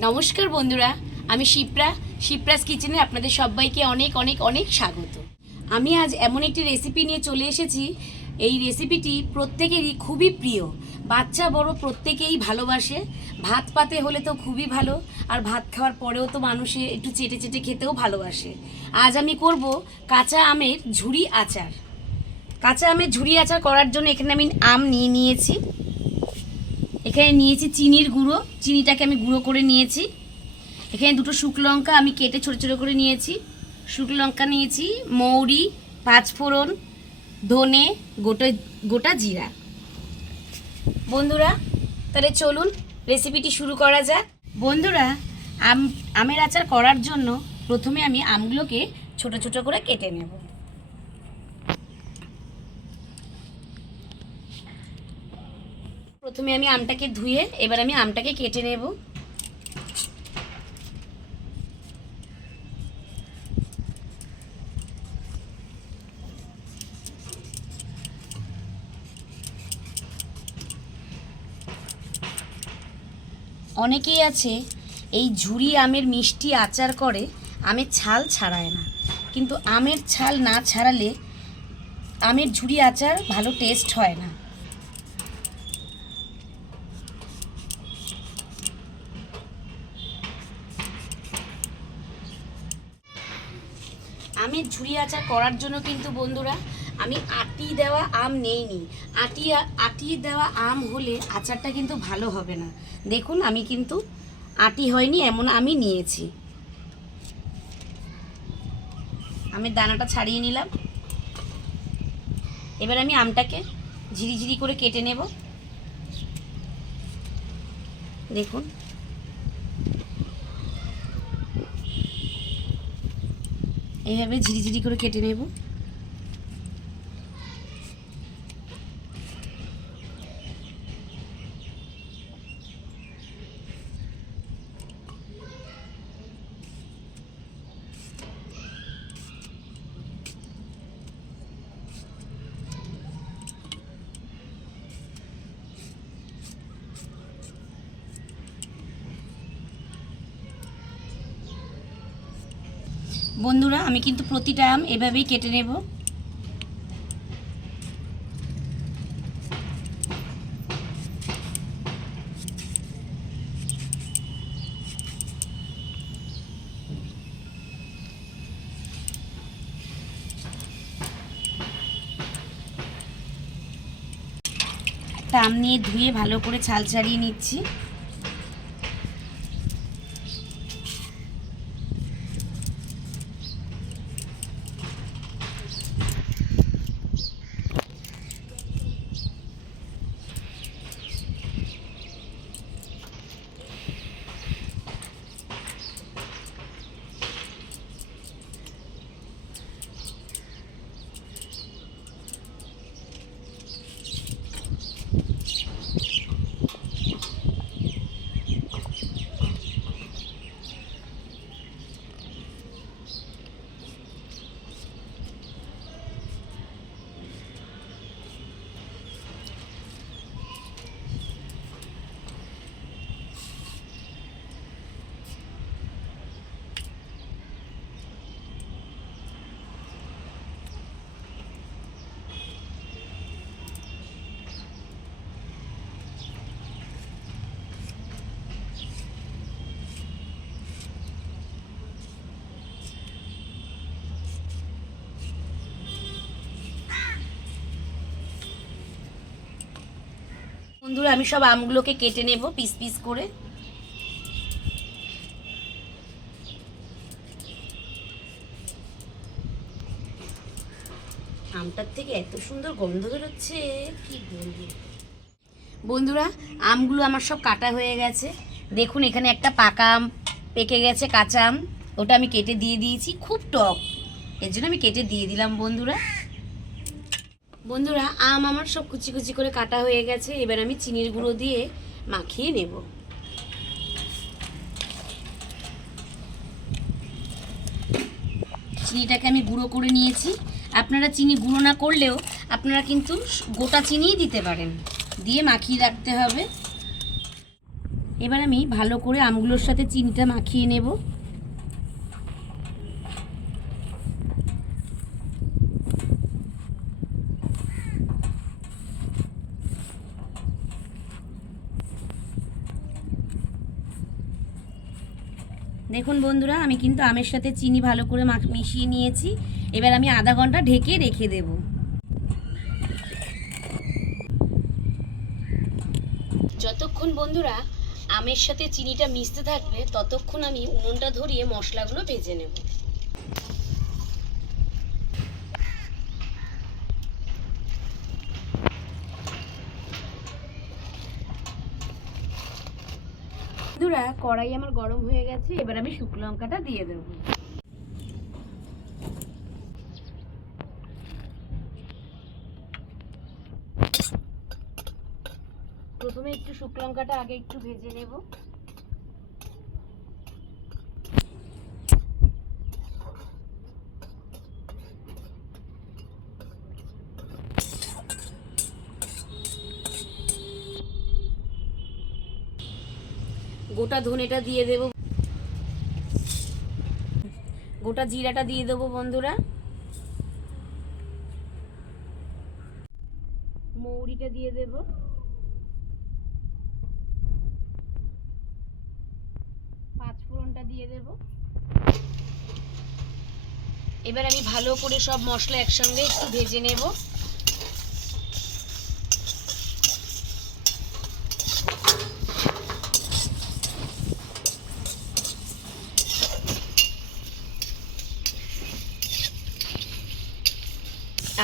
নমস্কার বন্ধুরা, আমি শিপ্রাস কিচেনে আপনাদের সবাইকে অনেক অনেক অনেক স্বাগত। আমি আজ এমন একটি রেসিপি নিয়ে চলে এসেছি। এই রেসিপিটি প্রত্যেকেরই খুবই প্রিয়, বাচ্চা বড় প্রত্যেকেই ভালোবাসে। ভাত পাতে হলে তো খুবই ভালো, আর ভাত খাওয়ার পরেও তো মানুষে একটু চেটে চেটে খেতেও ভালোবাসে। আজ আমি করব কাঁচা আমের ঝুরি আচার। কাঁচা আমের ঝুরি আচার করার জন্য এখানে আমি আম নিয়েছি। এখানে নিয়েছি চিনির গুঁড়ো, চিনিটাকে আমি গুঁড়ো করে নিয়েছি। এখানে দুটো শুকনো লঙ্কা আমি কেটে ছোটো ছোটো করে নিয়েছি। শুকনো লঙ্কা নিয়েছি, মৌরি, পাঁচফোড়ন, ধনে, গোটা গোটা জিরা। বন্ধুরা, তাহলে চলুন রেসিপিটি শুরু করা যাক। বন্ধুরা, আমের আচার করার জন্য প্রথমে আমি আমগুলোকে ছোটো ছোটো করে কেটে নেব। প্রথমে আমি আমটাকে ধুয়ে এবার আমি আমটাকে কেটে নেব। অনেকেই আছে এই ঝুরি আমের মিষ্টি আচার করে, আমের ছাল ছাড়ায় না, কিন্তু আমের ছাল না ছাড়ালে আমের ঝুরি আচার ভালো টেস্ট হয় না। আমের ঝুরি আচার করার জন্য কিন্তু বন্ধুরা আমি আটি দেওয়া আম নেইনি। আটি দেওয়া আম হলে আচারটা কিন্তু ভালো হবে না। দেখুন, আমি কিন্তু আটি হয়নি এমন আমি নিয়েছি। আমের দানাটা ছাড়িয়ে নিলাম। এবার আমি আমটাকে ঝিরিঝিরি করে কেটে নেব। দেখুন, এইভাবে ঝিরিঝিরি করে কেটে নেব। বন্ধুরা, আমি কিন্তু প্রতিটা আম এভাবেই কেটে নেব। একটা আম নিয়ে ধুয়ে ভালো করে ছাল ছাড়িয়ে নিচ্ছি। বন্ধুরা, আমি সব আমগুলোকে কেটে নেব পিস পিস করে। আমটার থেকে এত সুন্দর গন্ধ বেরোচ্ছে, কি বলবো। বন্ধুরা, আমগুলো আমার সব কাটা হয়ে গেছে। দেখুন, এখানে একটা পাকা আম পেকে গেছে, কাঁচা আম, ওটা আমি কেটে দিয়ে দিয়েছি। খুব টক, এর জন্য আমি কেটে দিয়ে দিলাম। বন্ধুরা, আম আমার সব কুচি কুচি করে কাটা হয়ে গেছে। এবার আমি চিনির গুঁড়ো দিয়ে মাখিয়ে নেব। চিনিটাকে আমি গুঁড়ো করে নিয়েছি। আপনারা চিনি গুঁড়ো না করলেও আপনারা কিন্তু গোটা চিনিই দিতে পারেন। দিয়ে মাখিয়ে রাখতে হবে। এবার আমি ভালো করে আমগুলোর সাথে চিনিটা মাখিয়ে নেব। দেখুন বন্ধুরা, আমি কিন্তু আমের সাথে চিনি ভালো করে মিশিয়ে নিয়েছি। এবার আমি আধা ঘন্টা ঢেকে রেখে দেব। যতক্ষণ বন্ধুরা আমের সাথে চিনিটা মিশতে থাকবে ততক্ষণ আমি উনুনটা ধরিয়ে মশলাগুলো ভেজে নেব। বন্ধুরা, কড়াই আমার গরম হয়ে গেছে, এবার আমি শুকনো লঙ্কাটা দিয়ে দেব। প্রথমে একটু শুকনো লঙ্কাটা আগে একটু ভেজে নেব। গোটা ধনেটা দিয়ে দেব, গোটা জিরাটা দিয়ে দেবো বন্ধুরা, মৌরিটা দিয়ে দেব, পাঁচফোড়নটা দিয়ে দেব। এবার আমি ভালো করে সব মশলা একসঙ্গে একটু ভেজে নেব।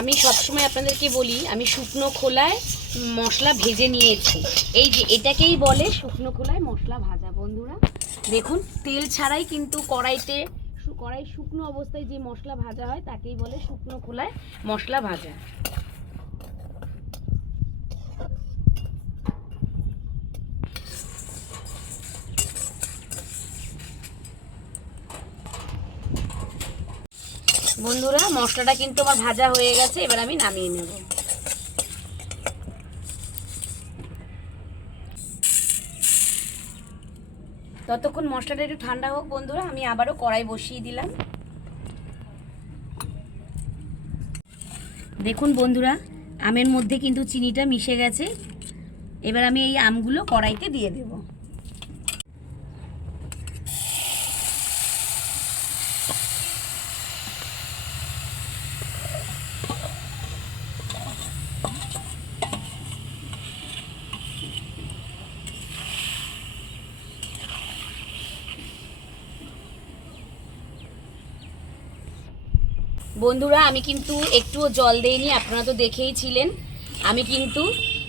আমি সবসময় আপনাদেরকে বলি, আমি শুকনো খোলায় মশলা ভেজে নিয়েছি। এই যে এটাকেই বলে শুকনো খোলায় মশলা ভাজা। বন্ধুরা দেখুন, তেল ছাড়াই কিন্তু কড়াই শুকনো অবস্থায় যে মশলা ভাজা হয় তাকেই বলে শুকনো খোলায় মশলা ভাজা। বন্ধুরা, মশলাটা কিন্তু আমার ভাজা হয়ে গেছে, এবার আমি নামিয়ে নেব। ততক্ষণ মশলাটা একটু ঠান্ডা হোক বন্ধুরা, আমি আবারও কড়াই বসিয়ে দিলাম। দেখুন বন্ধুরা, আমের মধ্যে কিন্তু চিনিটা মিশে গেছে। এবার আমি এই আমগুলো কড়াইতে দিয়ে দেব। বন্ধুরা, আমি কিন্তু একটুও জল দেইনি, আপনারা তো দেখেই ছিলেন। আমি কিন্তু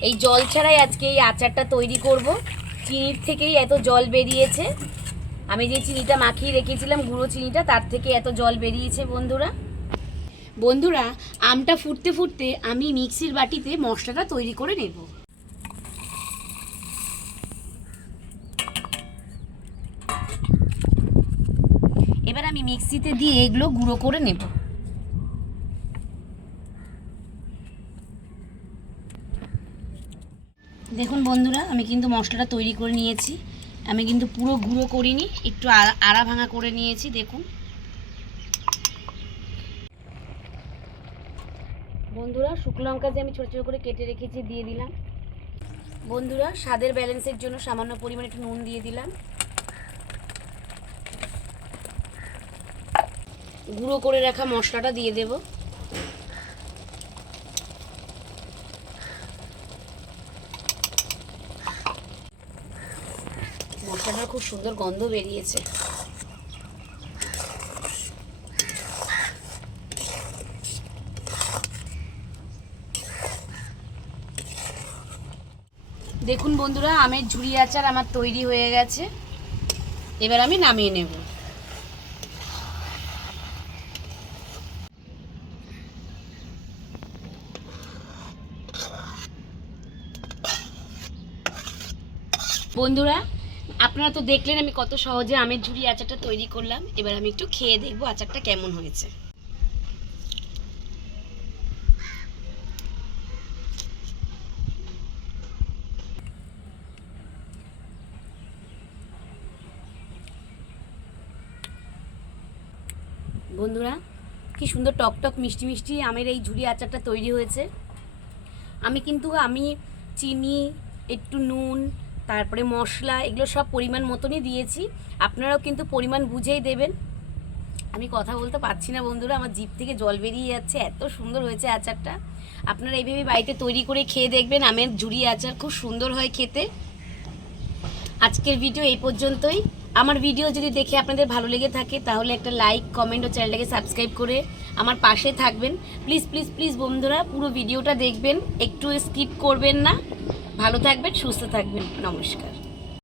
এই জল ছাড়াই আজকে এই আচারটা তৈরি করব। চিনির থেকেই এত জল বেরিয়েছে। আমি যে চিনিটা মাখিয়ে রেখেছিলাম, গুঁড়ো চিনিটা, তার থেকে এত জল বেরিয়েছে বন্ধুরা। বন্ধুরা, আমটা ফুটতে ফুটতে আমি মিক্সির বাটিতে মশলাটা তৈরি করে নেব। এবার আমি মিক্সিতে দিয়ে এগুলো গুঁড়ো করে নেব। দেখুন বন্ধুরা, আমি কিন্তু মশলাটা তৈরি করে নিয়েছি। আমি কিন্তু পুরো গুঁড়ো করিনি, একটু আড়া ভাঙা করে নিয়েছি। দেখুন বন্ধুরা, শুকনো লঙ্কা যে আমি ছোটো ছোটো করে কেটে রেখেছি দিয়ে দিলাম। বন্ধুরা, স্বাদের ব্যালেন্সের জন্য সামান্য পরিমাণে একটু নুন দিয়ে দিলাম। গুঁড়ো করে রাখা মশলাটা দিয়ে দেব। মশলাটার খুব সুন্দর গন্ধ বেরিয়েছে। দেখুন বন্ধুরা, আমের ঝুরি আচার আমার তৈরি হয়ে গেছে। এবার আমি নামিয়ে নেব। বন্ধুরা, আপনারা তো দেখলেন আমি কত সহজে আমের ঝুরি আচারটা তৈরি করলাম। এবার আমি একটু খেয়ে দেখবো আচারটা কেমন হয়েছে। বন্ধুরা, কি সুন্দর টকটক মিষ্টি মিষ্টি আমের এই ঝুরি আচারটা তৈরি হয়েছে। আমি চিনি, একটু নুন, তারপরে মশলা, এগুলো সব পরিমাণ মতনই দিয়েছি। আপনারাও কিন্তু পরিমাণ বুঝেই দেবেন। আমি কথা বলতে পারছি না বন্ধুরা, আমার জিভ থেকে জল বেরিয়ে যাচ্ছে, এত সুন্দর হয়েছে আচারটা। আপনারা এইভাবে বাড়িতে তৈরি করে খেয়ে দেখবেন, আমের ঝুরি আচার খুব সুন্দর হয় খেতে। আজকের ভিডিও এই পর্যন্তই। আমার ভিডিও যদি দেখে আপনাদের ভালো লেগে থাকে তাহলে একটা লাইক, কমেন্ট ও চ্যানেলটাকে সাবস্ক্রাইব করে আমার পাশে থাকবেন। প্লিজ প্লিজ প্লিজ বন্ধুরা, পুরো ভিডিওটা দেখবেন, একটু স্কিপ করবেন না। ভালো থাকবেন, সুস্থ থাকবেন। নমস্কার।